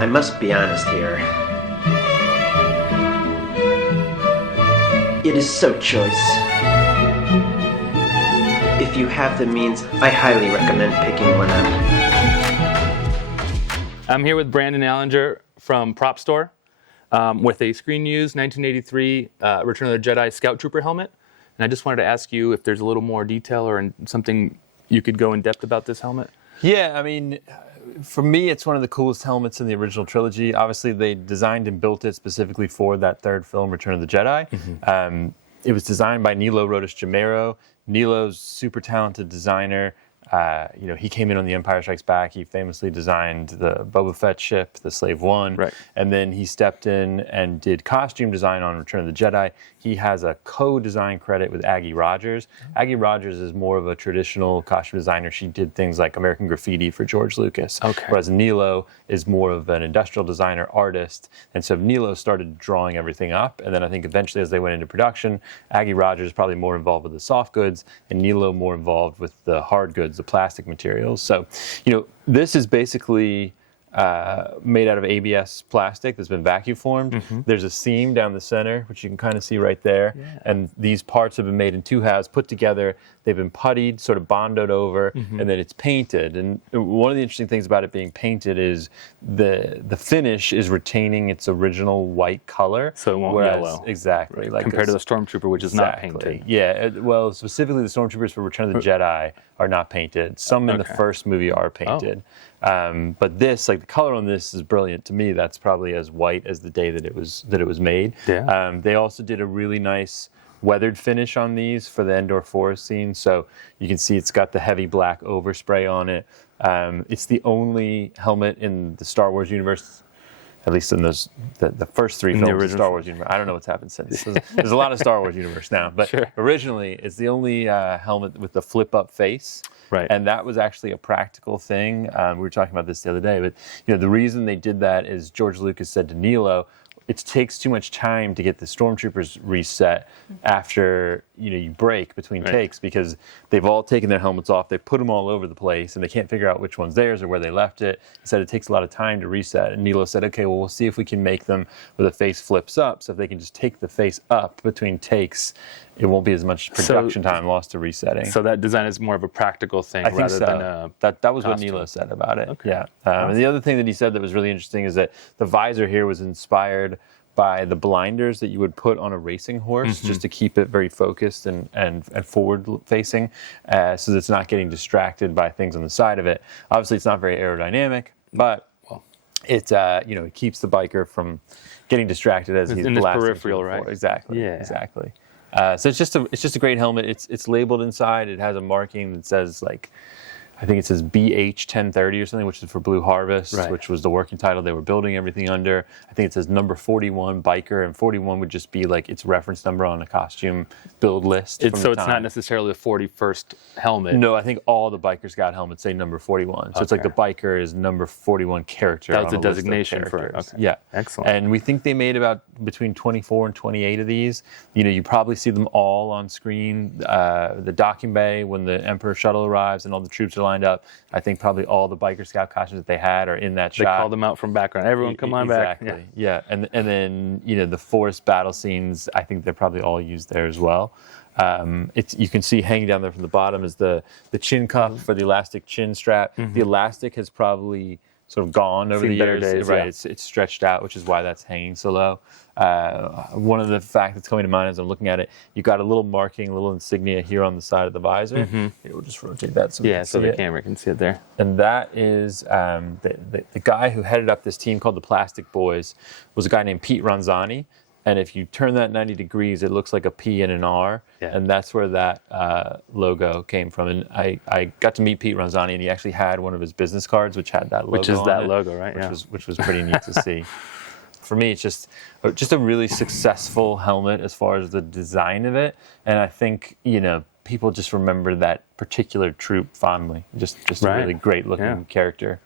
I must be honest here. It is so choice. If you have the means, I highly recommend picking one up. I'm here with Brandon Alinger from Propstore with a screen used 1983 Return of the Jedi Scout Trooper helmet. And I just wanted to ask you if there's a little more detail or something you could go in depth about this helmet. Yeah, I mean, for me, it's one of the coolest helmets in the original trilogy. Obviously, they designed and built it specifically for that third film, Return of the Jedi. Mm-hmm. It was designed by Nilo Rodis-Jamero. Nilo's super talented designer. He came in on The Empire Strikes Back. He famously designed the Boba Fett ship, the Slave One. Right. And then he stepped in and did costume design on Return of the Jedi. He has a co-design credit with Aggie Rogers. Aggie Rogers is more of a traditional costume designer. She did things like American Graffiti for George Lucas. Okay. Whereas Nilo is more of an industrial designer, artist. And so Nilo started drawing everything up. And then I think eventually as they went into production, Aggie Rogers is probably more involved with the soft goods and Nilo more involved with the hard goods, the plastic materials. So, this is basically made out of ABS plastic that's been vacuum formed. Mm-hmm. There's a seam down the center, which you can kind of see right there. Yeah. And these parts have been made in two halves, put together. They've been puttied, sort of bonded over, mm-hmm. and then it's painted. And one of the interesting things about it being painted is the finish is retaining its original white color. So it won't yellow. Exactly. Right. Like compared to the Stormtrooper, which is not painted. Yeah. Well, specifically the Stormtroopers for Return of the Jedi are not painted. Some in the first movie are painted. Oh. But this, like the color on this is brilliant to me. That's probably as white as the day that it was made. Yeah. They also did a really nice weathered finish on these for the Endor forest scene. So you can see it's got the heavy black overspray on it. It's the only helmet in the Star Wars universe, at least in the first three films of the Star Wars universe. I don't know what's happened since. There's a lot of Star Wars universe now, but sure. Originally it's the only helmet with the flip-up face. Right. And that was actually a practical thing. We were talking about this the other day, but the reason they did that is George Lucas said to Nilo, it takes too much time to get the Stormtroopers reset after you break between takes, because they've all taken their helmets off, they put them all over the place, and they can't figure out which one's theirs or where they left it. He said it takes a lot of time to reset. And Nilo said, okay, well, we'll see if we can make them where the face flips up. So if they can just take the face up between takes, it won't be as much production time lost to resetting. So that design is more of a practical thing rather than a that was costume. what Nilo said about it. Okay. Yeah. And the other thing that he said that was really interesting is that the visor here was inspired by the blinders that you would put on a racing horse, mm-hmm. just to keep it very focused and forward facing, so that it's not getting distracted by things on the side of it. Obviously, it's not very aerodynamic, but it it keeps the biker from getting distracted as he's in his blasting peripheral, right? Exactly. Yeah. Exactly. So it's just a great helmet. It's labeled inside. It has a marking that says I think it says BH 1030 or something, which is for Blue Harvest, which was the working title they were building everything under. I think it says number 41 biker, and 41 would just be like its reference number on a costume build list. It's not necessarily the 41st helmet. No, I think all the Biker Scout helmets say number 41. So it's like the biker is number 41 character. That was a designation for it. Okay. Yeah. Excellent. And we think they made about between 24 and 28 of these. You probably see them all on screen. The docking bay when the Emperor shuttle arrives and all the troops are lined up. I think probably all the Biker Scout costumes that they had are in that shot. They called them out from background. Everyone come on back. Exactly. Yeah. And then the forest battle scenes, I think they're probably all used there as well. You can see hanging down there from the bottom is the chin cuff for the elastic chin strap. Mm-hmm. The elastic has probably sort of gone over the years. Days, right. Yeah. It's stretched out, which is why that's hanging so low. One of the facts that's coming to mind as I'm looking at it, you got a little marking, a little insignia here on the side of the visor. Mm-hmm. Here, we'll just rotate that so the camera can see it there. And that is the guy who headed up this team called the Plastic Boys was a guy named Pete Ronzani. And if you turn that 90 degrees, it looks like a P and an R. Yeah. And that's where that logo came from. And I got to meet Pete Ronzani, and he actually had one of his business cards, which had that logo Which is that logo, right? Which was pretty neat to see. For me, it's just a really successful helmet as far as the design of it. And I think, people just remember that particular troop fondly. Just a really great-looking character.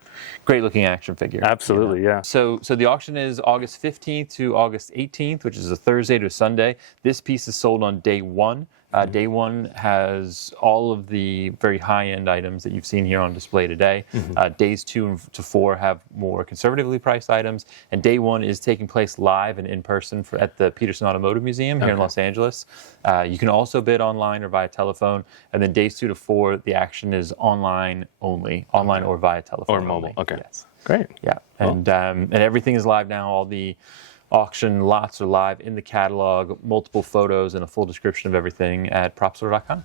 Great-looking action figure. Absolutely, yeah. So the auction is August 15th to August 18th, which is a Thursday to a Sunday. This piece is sold on day one. Day 1 has all of the very high-end items that you've seen here on display today. Days 2 to 4 have more conservatively priced items. And Day 1 is taking place live and in person at the Peterson Automotive Museum here in Los Angeles. You can also bid online or via telephone. And then Days 2 to 4, the action is online only, online or via telephone. Or mobile. Only. Okay. Yes. Great. Yeah. And everything is live now. All the auction lots are live in the catalog, multiple photos, and a full description of everything at propstore.com.